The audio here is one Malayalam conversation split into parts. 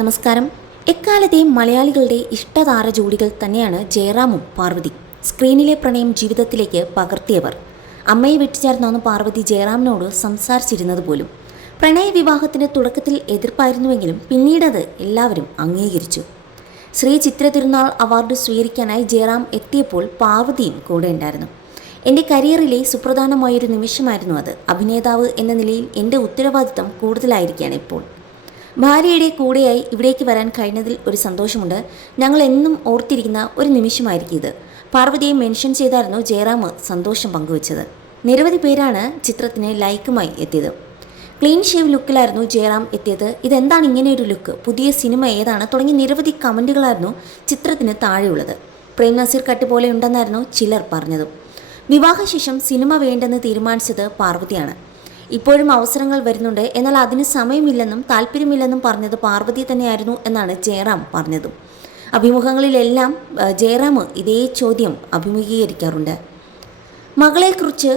നമസ്കാരം. എക്കാലത്തെയും മലയാളികളുടെ ഇഷ്ടതാര ജോഡികൾ തന്നെയാണ് ജയറാമും പാർവതി. സ്ക്രീനിലെ പ്രണയം ജീവിതത്തിലേക്ക് പകർത്തിയവർ. അമ്മയെ വെട്ടിച്ചേർന്നാണ് പാർവതി ജയറാമിനോട് സംസാരിച്ചിരുന്നത് പോലും. പ്രണയ വിവാഹത്തിൻ്റെ തുടക്കത്തിൽ എതിർപ്പായിരുന്നുവെങ്കിലും പിന്നീടത് എല്ലാവരും അംഗീകരിച്ചു. ശ്രീ ചിത്ര തിരുനാൾ അവാർഡ് സ്വീകരിക്കാനായി ജയറാം എത്തിയപ്പോൾ പാർവതിയും കൂടെ ഉണ്ടായിരുന്നു. എൻ്റെ കരിയറിലെ സുപ്രധാനമായൊരു നിമിഷമായിരുന്നു അത്. അഭിനേതാവ് എന്ന നിലയിൽ എൻ്റെ ഉത്തരവാദിത്തം കൂടുതലായിരിക്കുകയാണ് ഇപ്പോൾ. ഭാര്യയുടെ കൂടെയായി ഇവിടേക്ക് വരാൻ കഴിഞ്ഞതിൽ ഒരു സന്തോഷമുണ്ട്. ഞങ്ങൾ എന്നും ഓർത്തിരിക്കുന്ന ഒരു നിമിഷമായിരിക്കും ഇത്. പാർവതിയെ മെൻഷൻ ചെയ്തായിരുന്നു ജയറാം സന്തോഷം പങ്കുവച്ചത്. നിരവധി പേരാണ് ചിത്രത്തിന് ലൈക്കുമായി എത്തിയത്. ക്ലീൻ ഷേവ് ലുക്കിലായിരുന്നു ജയറാം എത്തിയത്. ഇതെന്താണ് ഇങ്ങനെയൊരു ലുക്ക്, പുതിയ സിനിമ ഏതാണ് തുടങ്ങി നിരവധി കമൻറ്റുകളായിരുന്നു ചിത്രത്തിന് താഴെയുള്ളത്. പ്രേം നസീർ കട്ട് പോലെ ഉണ്ടെന്നായിരുന്നു ചിലർ പറഞ്ഞതും. വിവാഹശേഷം സിനിമ വേണ്ടെന്ന് തീരുമാനിച്ചത് പാർവതിയാണ്. ഇപ്പോഴും അവസരങ്ങൾ വരുന്നുണ്ട്, എന്നാൽ അതിന് സമയമില്ലെന്നും താല്പര്യമില്ലെന്നും പറഞ്ഞത് പാർവതി തന്നെയായിരുന്നു എന്നാണ് ജയറാം പറഞ്ഞതും. അഭിമുഖങ്ങളിലെല്ലാം ജയറാം ഇതേ ചോദ്യം അഭിമുഖീകരിക്കാറുണ്ട്. മകളെക്കുറിച്ച്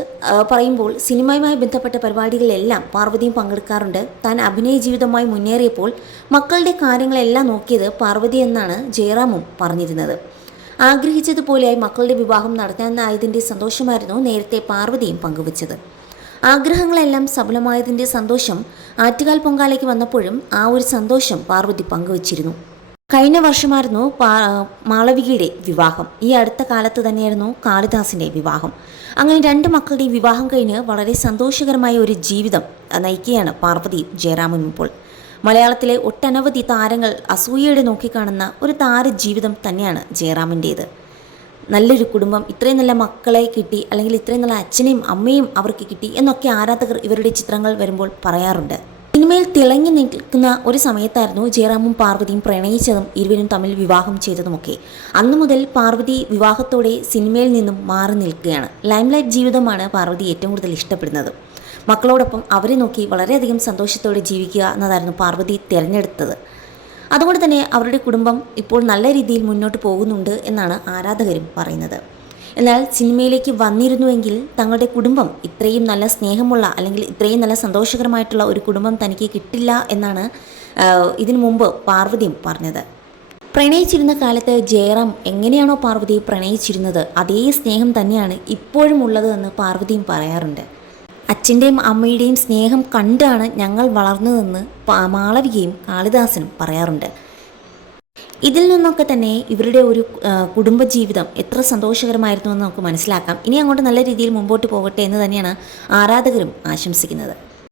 പറയുമ്പോൾ സിനിമയുമായി ബന്ധപ്പെട്ട പരിപാടികളിലെല്ലാം പാർവതിയും പങ്കെടുക്കാറുണ്ട്. താൻ അഭിനയ ജീവിതമായി മുന്നേറിയപ്പോൾ മക്കളുടെ കാര്യങ്ങളെല്ലാം നോക്കിയത് പാർവതി എന്നാണ് ജയറാമും പറഞ്ഞിരുന്നത്. ആഗ്രഹിച്ചതുപോലെയായി മക്കളുടെ വിവാഹം നടത്താനായതിൻ്റെ സന്തോഷമായിരുന്നു നേരത്തെ പാർവതിയും പങ്കുവച്ചത്. ആഗ്രഹങ്ങളെല്ലാം സഫലമായതിൻ്റെ സന്തോഷം ആറ്റുകാൽ പൊങ്കാലയ്ക്ക് വന്നപ്പോഴും ആ ഒരു സന്തോഷം പാർവതി പങ്കുവച്ചിരുന്നു. കഴിഞ്ഞ വർഷമായിരുന്നു മാളവികയുടെ വിവാഹം. ഈ അടുത്ത കാലത്ത് തന്നെയായിരുന്നു കാളിദാസിൻ്റെ വിവാഹം. അങ്ങനെ രണ്ട് മക്കളുടെ വിവാഹം കഴിഞ്ഞ് വളരെ സന്തോഷകരമായ ഒരു ജീവിതം നയിക്കുകയാണ് പാർവതി ജയറാമും ഇപ്പോൾ. മലയാളത്തിലെ ഒട്ടനവധി താരങ്ങൾ അസൂയയോടെ നോക്കിക്കാണുന്ന ഒരു താര ജീവിതം തന്നെയാണ് ജയറാമിൻ്റേത്. നല്ലൊരു കുടുംബം, ഇത്രയും നല്ല മക്കളെ കിട്ടി, അല്ലെങ്കിൽ ഇത്രയും നല്ല അച്ഛനെയും അമ്മയും അവർക്ക് കിട്ടി എന്നൊക്കെ ആരാധകർ ഇവരുടെ ചിത്രങ്ങൾ വരുമ്പോൾ പറയാറുണ്ട്. സിനിമയിൽ തിളങ്ങി നിൽക്കുന്ന ഒരു സമയത്തായിരുന്നു ജയറാമും പാർവതിയും പ്രണയിച്ചതും ഇരുവരും തമ്മിൽ വിവാഹം ചെയ്തതുമൊക്കെ. അന്നു മുതൽ പാർവതി വിവാഹത്തോടെ സിനിമയിൽ നിന്നും മാറി നിൽക്കുകയാണ്. ലൈംലൈറ്റ് ജീവിതമാണ് പാർവതി ഏറ്റവും കൂടുതൽ ഇഷ്ടപ്പെടുന്നത്. മക്കളോടൊപ്പം അവരെ നോക്കി വളരെയധികം സന്തോഷത്തോടെ ജീവിക്കുക എന്നതായിരുന്നു പാർവതി തിരഞ്ഞെടുത്തത്. അതുകൊണ്ട് തന്നെ അവരുടെ കുടുംബം ഇപ്പോൾ നല്ല രീതിയിൽ മുന്നോട്ട് പോകുന്നുണ്ട് എന്നാണ് ആരാധകരും പറയുന്നത്. എന്നാൽ സിനിമയിലേക്ക് വന്നിരുന്നുവെങ്കിൽ തങ്ങളുടെ കുടുംബം ഇത്രയും നല്ല സ്നേഹമുള്ള അല്ലെങ്കിൽ ഇത്രയും നല്ല സന്തോഷകരമായിട്ടുള്ള ഒരു കുടുംബം തനിക്ക് കിട്ടില്ല എന്നാണ് ഇതിനു മുമ്പ് പാർവതിയും പറഞ്ഞത്. പ്രണയിച്ചിരുന്ന കാലത്ത് ജയറാം എങ്ങനെയാണോ പാർവതിയെ പ്രണയിച്ചിരുന്നത് അതേ സ്നേഹം തന്നെയാണ് ഇപ്പോഴും ഉള്ളത് എന്ന് പാർവതിയും പറയാറുണ്ട്. അച്ഛൻ്റെയും അമ്മയുടെയും സ്നേഹം കണ്ടാണ് ഞങ്ങൾ വളർന്നതെന്ന് മാളവികയും കാളിദാസനും പറയാറുണ്ട്. ഇതിൽ നിന്നൊക്കെ തന്നെ ഇവരുടെ ഒരു കുടുംബജീവിതം എത്ര സന്തോഷകരമായിരുന്നു എന്ന് നമുക്ക് മനസ്സിലാക്കാം. ഇനി അങ്ങോട്ട് നല്ല രീതിയിൽ മുമ്പോട്ട് പോകട്ടെ എന്ന് തന്നെയാണ് ആരാധകരും ആശംസിക്കുന്നത്.